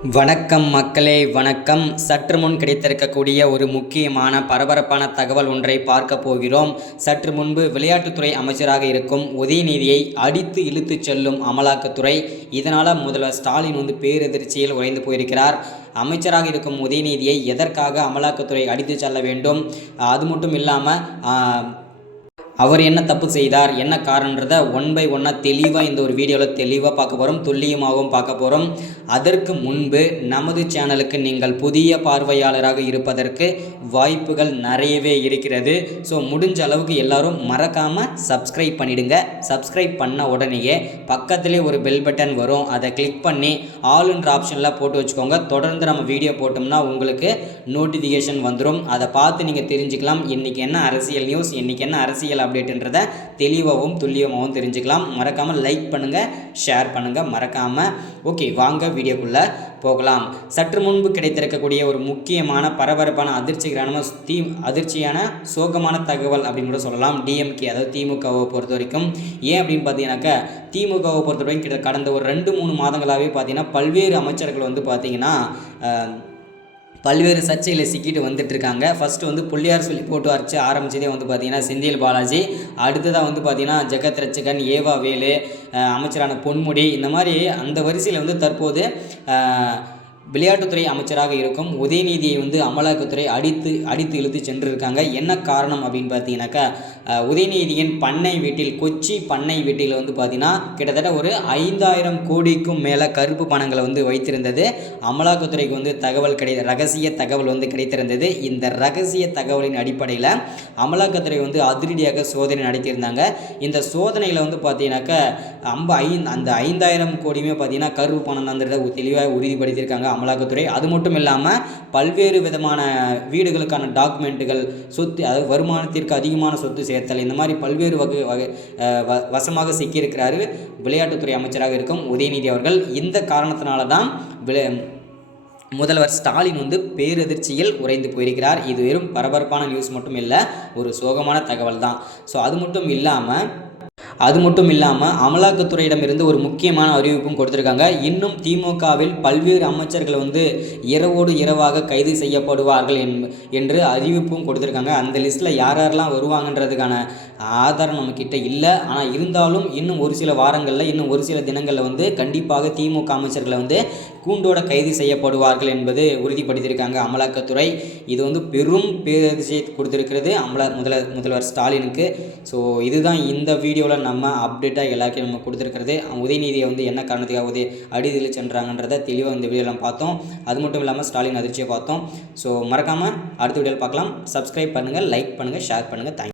வணக்கம் மக்களே, வணக்கம். சற்று முன் கிடைத்திருக்கக்கூடிய ஒரு முக்கியமான பரபரப்பான தகவல் ஒன்றை பார்க்க போகிறோம். சற்று முன்பு விளையாட்டுத்துறை அமைச்சராக இருக்கும் உதயநிதியை அடித்து இழுத்து செல்லும் அமலாக்கத்துறை. இதனால் முதல்வர் ஸ்டாலின் பேரெதிர்ச்சியில் உறைந்து போயிருக்கிறார். அமைச்சராக இருக்கும் உதயநிதியை எதற்காக அமலாக்கத்துறை அடித்து செல்ல வேண்டும்? அது மட்டும் இல்லாமல் அவர் என்ன தப்பு செய்தார், என்ன காரணன்றதை ஒன் பை ஒன்னாக தெளிவாக இந்த ஒரு வீடியோவில் தெளிவாக பார்க்க போகிறோம், துல்லியமாகவும் பார்க்க போகிறோம். அதற்கு முன்பு நமது சேனலுக்கு நீங்கள் புதிய பார்வையாளராக இருப்பதற்கு வாய்ப்புகள் நிறையவே இருக்கிறது. ஸோ முடிஞ்ச அளவுக்கு எல்லாரும் மறக்காமல் சப்ஸ்கிரைப் பண்ணிவிடுங்க. சப்ஸ்கிரைப் பண்ண உடனேயே பக்கத்திலே ஒரு பெல் பட்டன் வரும், அதை கிளிக் பண்ணி ஆல்ன்ற ஆப்ஷனில் போட்டு வச்சுக்கோங்க. தொடர்ந்து நம்ம வீடியோ போட்டோம்னா உங்களுக்கு நோட்டிஃபிகேஷன் வந்துடும். அதை பார்த்து நீங்கள் தெரிஞ்சுக்கலாம் இன்றைக்கி என்ன அரசியல் நியூஸ், இன்றைக்கி என்ன அரசியல் அப்டேட்ன்றதை தெளிவாகவும் துல்லியமாகவும் தெரிஞ்சுக்கலாம். மறக்காமல் லைக் பண்ணுங்கள், ஷேர் பண்ணுங்கள், மறக்காமல். ஓகே, வாங்க வீடியோக்குள்ளே போகலாம். சற்று முன்பு கிடைத்திருக்கக்கூடிய ஒரு முக்கியமான பரபரப்பான அதிர்ச்சியான சோகமான தகவல் அப்படின்னு கூட சொல்லலாம். டிஎம்கே, அதாவது திமுகவை பொறுத்த வரைக்கும். ஏன் அப்படின்னு பார்த்தீங்கன்னாக்கா, திமுகவை பொறுத்த வரைக்கும் கடந்த ஒரு 2-3 மாதங்களாகவே பார்த்தீங்கன்னா பல்வேறு அமைச்சர்கள் பார்த்தீங்கன்னா பல்வேறு சர்ச்சையில் சிக்கிட்டு வந்துட்டுருக்காங்க. ஃபஸ்ட்டு புள்ளியார் சொல்லி போட்டு வரைச்சி ஆரம்பித்ததே பார்த்தீங்கன்னா செந்தில் பாலாஜி. அடுத்ததாக பார்த்தீங்கன்னா ஜெகத் ரட்சகன், ஏவா வேலு, அமைச்சரான பொன்முடி. இந்த மாதிரி அந்த வரிசையில் தற்போது விளையாட்டுத்துறை அமைச்சராக இருக்கும் உதயநிதியை அமலாக்கத்துறை அடித்து இழுத்து சென்றிருக்காங்க. என்ன காரணம் அப்படின்னு பார்த்தீங்கன்னாக்கா, உதயநிதியின் பண்ணை வீட்டில், கொச்சி பண்ணை வீட்டில் பார்த்தீங்கன்னா கிட்டத்தட்ட ஒரு 5000 கோடிக்கும் மேலே கருப்பு பணங்களை வைத்திருந்தது. அமலாக்கத்துறைக்கு தகவல் ரகசிய தகவல் கிடைத்திருந்தது. இந்த ரகசிய தகவலின் அடிப்படையில் அமலாக்கத்துறை அதிரடியாக சோதனை நடத்தியிருந்தாங்க. இந்த சோதனையில் பார்த்தீங்கன்னாக்கா அந்த 5000 கோடியுமே பார்த்தீங்கன்னா கருப்பு பணம் தான் தெளிவாக உறுதிப்படுத்தியிருக்காங்க அமலாக்கத்துறை. அது மட்டும் இல்லாமல் பல்வேறு விதமான வீடுகளுக்கான டாக்குமெண்ட்டுகள், சொத்து, அதாவது வருமானத்திற்கு அதிகமான சொத்து சேர்த்தல், இந்த மாதிரி பல்வேறு வசமாக சிக்கியிருக்கிறாரு விளையாட்டுத்துறை அமைச்சராக இருக்கும் உதயநிதி அவர்கள். இந்த காரணத்தினால தான் முதல்வர் ஸ்டாலின் பேரதிர்ச்சியில் உறைந்து போயிருக்கிறார். இது வெறும் பரபரப்பான நியூஸ் மட்டும் இல்லை, ஒரு சோகமான தகவல் தான். ஸோ அது மட்டும் இல்லாமல் அமலாக்கத்துறையிடமிருந்து ஒரு முக்கியமான அறிவிப்பும் கொடுத்துருக்காங்க. இன்னும் திமுகவில் பல்வேறு அமைச்சர்கள் இரவோடு இரவாக கைது செய்யப்படுவார்கள் என்று அறிவிப்பும் கொடுத்துருக்காங்க. அந்த லிஸ்ட்டில் யாரெல்லாம் வருவாங்கன்றதுக்கான ஆதாரம் நம்மக்கிட்ட இல்லை. ஆனால் இருந்தாலும் இன்னும் ஒரு சில வாரங்களில், இன்னும் ஒரு சில தினங்களில் கண்டிப்பாக திமுக அமைச்சர்களை கூண்டோட கைது செய்யப்படுவார்கள் என்பது உறுதிப்படுத்தியிருக்காங்க அமலாக்கத்துறை. இது பெரும் பேரதிர்ச்சியை கொடுத்துருக்கிறது முதல்வர் ஸ்டாலினுக்கு. ஸோ இதுதான் இந்த வீடியோவில் நம்ம அப்டேட்டாக எல்லாருக்கும் நம்ம கொடுத்துருக்கிறது. உதயநிதியை என்ன காரணத்துக்காக அடிதில் சென்றாங்கன்றதை தெளிவாக இந்த வீடியோவில் பார்த்தோம். அது மட்டும் இல்லாமல் ஸ்டாலின் அதிர்ச்சியை பார்த்தோம். ஸோ மறக்காமல் அடுத்த வீடியோவில் பார்க்கலாம். சப்ஸ்கிரைப் பண்ணுங்கள், லைக் பண்ணுங்கள், ஷேர் பண்ணுங்கள். தேங்க்யூ.